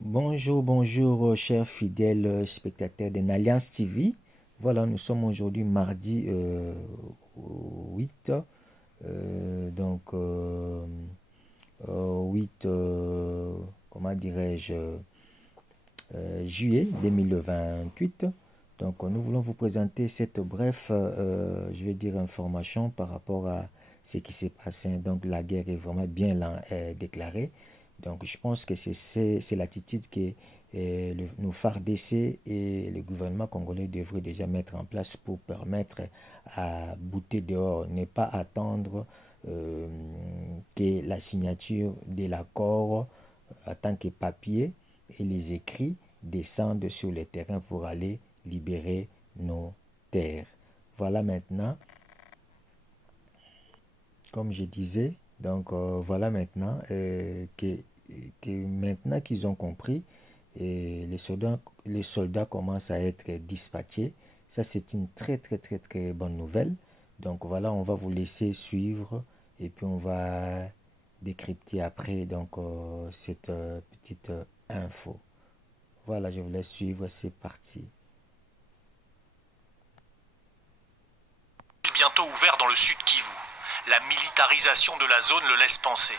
Bonjour, bonjour, chers fidèles spectateurs d'Alliance TV. Voilà, nous sommes aujourd'hui mardi 8, donc 8, comment dirais-je, juillet 2028. Donc, nous voulons vous présenter cette brève, je vais dire, information par rapport à ce qui s'est passé. Donc, la guerre est vraiment bien déclarée. Donc, je pense que c'est l'attitude que nos FARDC et le gouvernement congolais devraient déjà mettre en place pour permettre à bouter dehors, ne pas attendre que la signature de l'accord en tant que papier et les écrits descendent sur le terrain pour aller libérer nos terres. Voilà maintenant, comme je disais, donc voilà maintenant que maintenant qu'ils ont compris, et les soldats commencent à être dispatchés. Ça, c'est une très très très très bonne nouvelle. Donc voilà, on va vous laisser suivre et puis on va décrypter après donc cette petite info. Voilà, je vous laisse suivre, c'est parti. Bientôt ouvert dans le sud Kivu. La militarisation de la zone le laisse penser.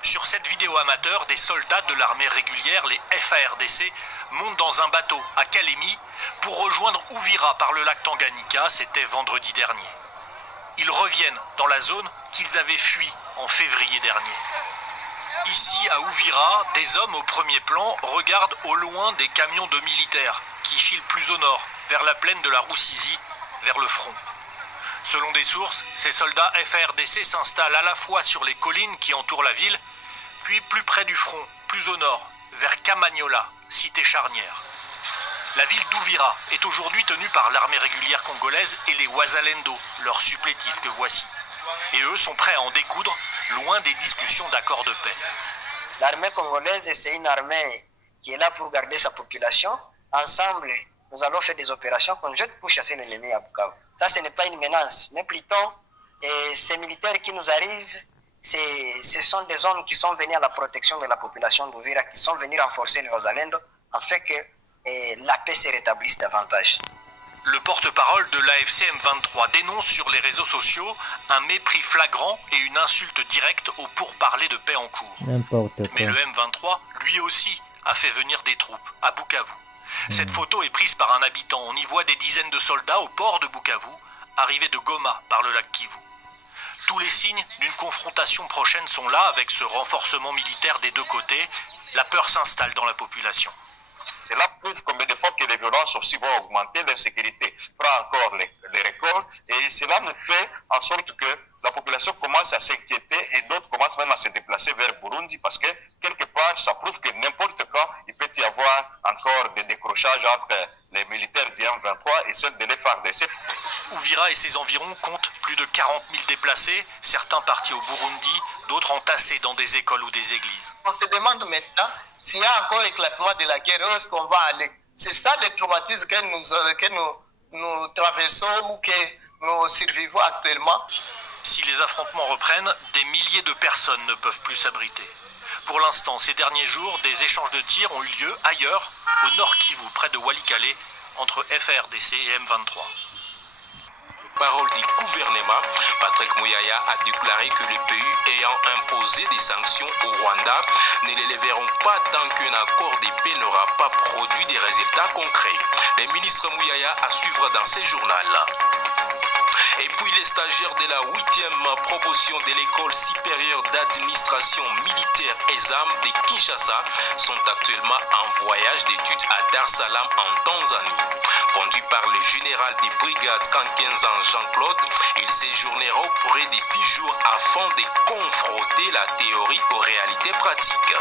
Sur cette vidéo amateur, des soldats de l'armée régulière, les FARDC, montent dans un bateau à Kalemi pour rejoindre Uvira par le lac Tanganyika, c'était vendredi dernier. Ils reviennent dans la zone qu'ils avaient fui en février dernier. Ici, à Uvira, des hommes au premier plan regardent au loin des camions de militaires qui filent plus au nord, vers la plaine de la Roussisi, vers le front. Selon des sources, ces soldats FARDC s'installent à la fois sur les collines qui entourent la ville, puis plus près du front, plus au nord, vers Kamagnola, cité charnière. La ville d'Uvira est aujourd'hui tenue par l'armée régulière congolaise et les Wazalendo, leurs supplétifs que voici. Et eux sont prêts à en découdre, loin des discussions d'accord de paix. L'armée congolaise, c'est une armée qui est là pour garder sa population. Ensemble, nous allons faire des opérations conjointes pour chasser l'ennemi à Bukavu. Ça, ce n'est pas une menace, mais plutôt, ces militaires qui nous arrivent, ce sont des hommes qui sont venus à la protection de la population d'Uvira, qui sont venus renforcer les Wazalendo, afin que la paix se rétablisse davantage. Le porte-parole de l'AFC M23 dénonce sur les réseaux sociaux un mépris flagrant et une insulte directe aux pourparlers de paix en cours. Mais le M23, lui aussi, a fait venir des troupes à Bukavu. Cette photo est prise par un habitant. On y voit des dizaines de soldats au port de Bukavu, arrivés de Goma par le lac Kivu. Tous les signes d'une confrontation prochaine sont là avec ce renforcement militaire des deux côtés. La peur s'installe dans la population. Cela prouve combien de fois que les violences aussi vont augmenter, l'insécurité prend encore les records et cela nous fait en sorte que la population commence à s'inquiéter et d'autres commencent même à se déplacer vers Burundi parce que quelque part ça prouve que n'importe quand il peut y avoir encore des décrochages entre les militaires du M23 et ceux de l'FARDC. Uvira et ses environs comptent plus de 40 000 déplacés, certains partis au Burundi, d'autres entassés dans des écoles ou des églises. On se demande maintenant s'il y a encore éclatement de la guerre, où est-ce qu'on va aller? C'est ça le traumatisme que nous traversons ou que nous survivons actuellement. Si les affrontements reprennent, des milliers de personnes ne peuvent plus s'abriter. Pour l'instant, ces derniers jours, des échanges de tirs ont eu lieu ailleurs, au nord Kivu, près de Walikale, entre FARDC et M23. Parole du gouvernement, Patrick Muyaya a déclaré que les pays ayant imposé des sanctions au Rwanda ne les leveront pas tant qu'un accord de paix n'aura pas produit des résultats concrets. Le ministre Muyaya à suivre dans ces journaux. Et puis les stagiaires de la 8e promotion de l'école supérieure d'administration militaire ESAM de Kinshasa sont actuellement en voyage d'études à Dar es Salaam en Tanzanie. Conduit par le général des brigades Kankenza Jean-Claude, il séjournera auprès de 10 jours afin de confronter la théorie aux réalités pratiques.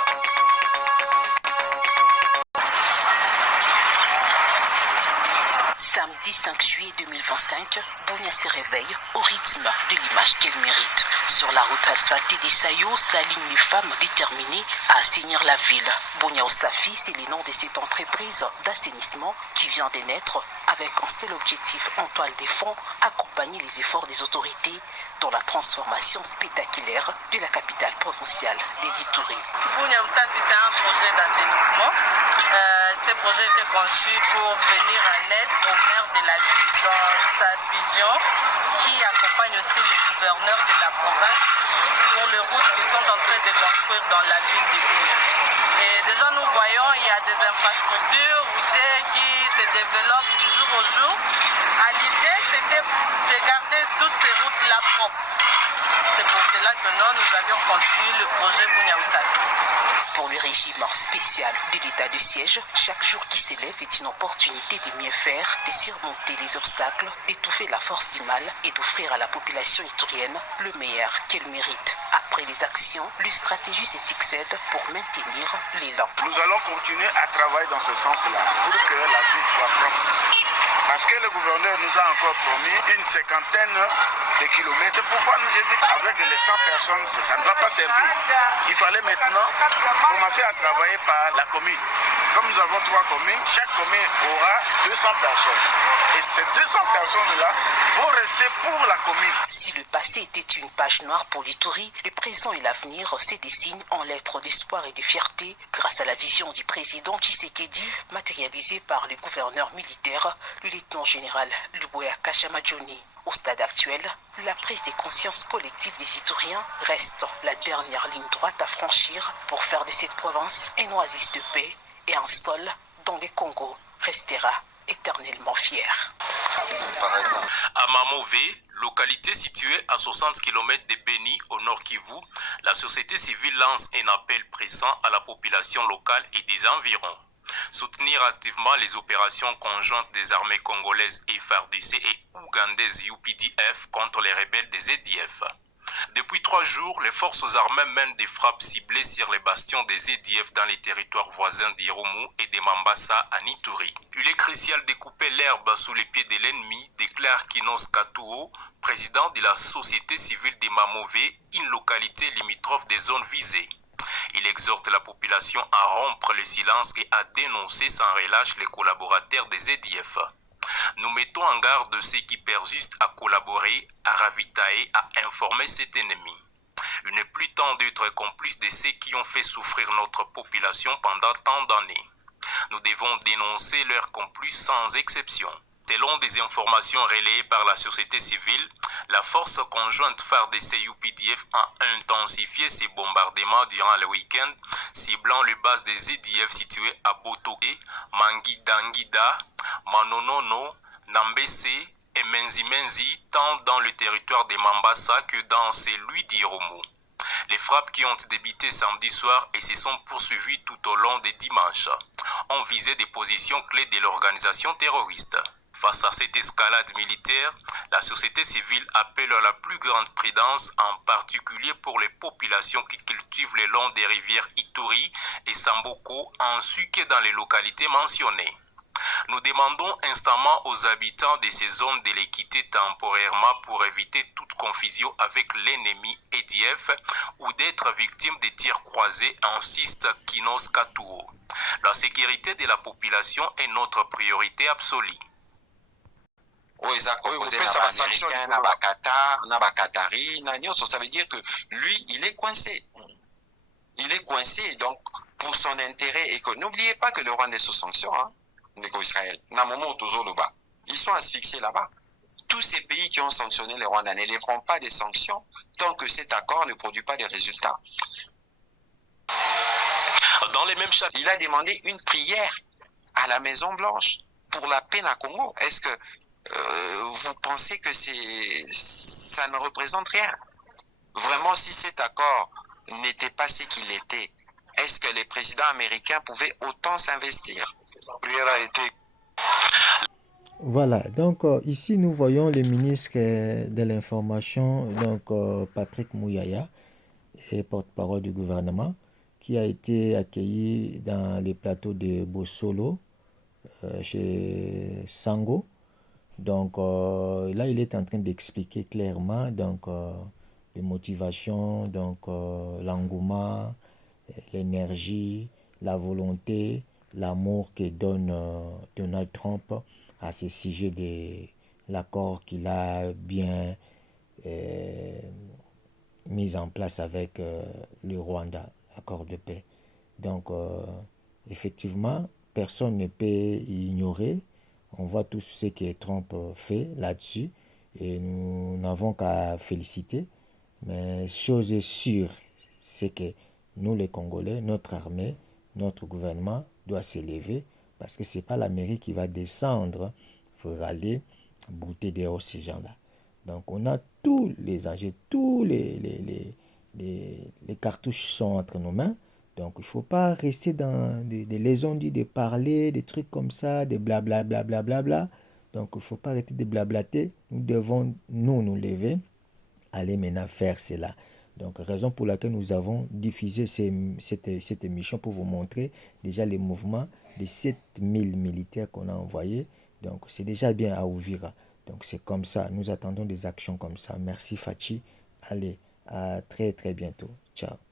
Samedi 5 juillet 2025, Bunia se réveille au rythme de l'image qu'elle mérite. Sur la route asphaltée d'Issayo s'alignent les femmes déterminées à assainir la ville. Bunia Osafi, c'est le nom de cette entreprise d'assainissement qui vient de naître avec un seul objectif en toile de fond, accompagner les efforts des autorités dans la transformation spectaculaire de la capitale provinciale d'Idituri. Bunia Usafi, c'est un projet d'assainissement. Ce projet était conçu pour venir en aide au maire de la ville dans sa vision qui accompagne aussi les gouverneurs de la province pour les routes qui sont en train de construire dans la ville de Bunia. Et déjà nous voyons il y a des infrastructures routières qui se développent du jour au jour. L'idée c'était de garder toutes ces routes-là propres. C'est pour cela que nous avions conçu le projet Bunia Usafi. Pour le régime spécial de l'état de siège, chaque jour qui s'élève est une opportunité de mieux faire, de surmonter les obstacles, d'étouffer la force du mal et d'offrir à la population iturienne le meilleur qu'elle mérite. Après les actions, les stratégies se succèdent pour maintenir l'élan. Nous allons continuer à travailler dans ce sens-là pour que la ville soit propre. Parce que le gouverneur nous a encore promis une cinquantaine de kilomètres. C'est pourquoi nous ai dit qu'avec les 100 personnes, ça ne va pas servir. Il fallait maintenant commencer à travailler par la commune. Comme nous avons 3 communes, chaque commune aura 200 personnes. Et ces 200 personnes-là vont rester pour la commune. Si le passé était une page noire pour l'Ituri, le présent et l'avenir se dessinent en lettres d'espoir et de fierté grâce à la vision du président Tshisekedi, matérialisée par le gouverneur militaire, le lieutenant-général Luboya Kashamadjoni. Au stade actuel, la prise de conscience collective des Ituriens reste la dernière ligne droite à franchir pour faire de cette province un oasis de paix et un sol dont le Congo restera éternellement fier. À Mamové, localité située à 60 km de Beni au nord Kivu, la société civile lance un appel pressant à la population locale et des environs. Soutenir activement les opérations conjointes des armées congolaises et FARDC et ougandaises UPDF contre les rebelles des EDF. Depuis 3 jours, les forces armées mènent des frappes ciblées sur les bastions des EDF dans les territoires voisins d'Irumu et de Mambasa à Ituri. Il est crucial de couper l'herbe sous les pieds de l'ennemi, déclare Kinos Katouo, président de la société civile de Mamové, une localité limitrophe des zones visées. Il exhorte la population à rompre le silence et à dénoncer sans relâche les collaborateurs des EDF. Nous mettons en garde ceux qui persistent à collaborer, à ravitailler, à informer cet ennemi. Il n'est plus temps d'être complice de ceux qui ont fait souffrir notre population pendant tant d'années. Nous devons dénoncer leurs complices sans exception. Selon des informations relayées par la société civile, la force conjointe FARDC-UPDF a intensifié ses bombardements durant le week-end, ciblant les bases des EDF situées à Botoké, Mangui-Dangida, Manonono, Nambese et Menzi-Menzi, tant dans le territoire de Mambasa que dans celui d'Irumu. Les frappes qui ont débuté samedi soir et se sont poursuivies tout au long des dimanches ont visé des positions clés de l'organisation terroriste. Face à cette escalade militaire, la société civile appelle à la plus grande prudence, en particulier pour les populations qui cultivent le long des rivières Ituri et Samboko, ainsi que dans les localités mentionnées. Nous demandons instamment aux habitants de ces zones de les quitter temporairement pour éviter toute confusion avec l'ennemi EDF ou d'être victimes de tirs croisés, insiste Kinos Katouo. La sécurité de la population est notre priorité absolue. Ça veut dire que lui, il est coincé. Il est coincé, donc pour son intérêt et que n'oubliez pas que le Rwanda est sous sanction, Israël. Ils sont asphyxiés là-bas. Tous ces pays qui ont sanctionné le Rwanda ne lèveront pas des sanctions tant que cet accord ne produit pas de résultats. Dans les mêmes chapitres, il a demandé une prière à la Maison Blanche pour la paix à Congo. Est-ce que vous pensez que ça ne représente rien? Vraiment, si cet accord n'était pas ce qu'il était, est-ce que les présidents américains pouvaient autant s'investir? La prière a été... Voilà, donc ici nous voyons le ministre de l'Information, donc Patrick Mouyaya, et porte-parole du gouvernement, qui a été accueilli dans les plateaux de Bossolo, chez Sango. Donc là, il est en train d'expliquer clairement donc, les motivations, donc l'engouement, l'énergie, la volonté, l'amour que donne Donald Trump à ce sujet de l'accord qu'il a bien mise en place avec le Rwanda, accord de paix. Donc, effectivement, personne ne peut ignorer. On voit tout ce que Trump fait là-dessus et nous n'avons qu'à féliciter. Mais chose est sûre, c'est que nous les Congolais, notre armée, notre gouvernement doit s'élever parce que ce n'est pas l'Amérique qui va descendre pour aller brouter dehors ces gens-là. Donc on a tous les enjeux, tous les cartouches sont entre nos mains. Donc il ne faut pas rester dans des lésons-dits, de parler, des trucs comme ça, des blablabla. Donc il ne faut pas arrêter de blablater. Nous devons nous lever, aller maintenant faire cela. Donc raison pour laquelle nous avons diffusé cette émission pour vous montrer déjà les mouvements des 7000 militaires qu'on a envoyés. Donc c'est déjà bien à Uvira. Donc c'est comme ça, nous attendons des actions comme ça. Merci Fachi. Allez, à très très bientôt. Ciao.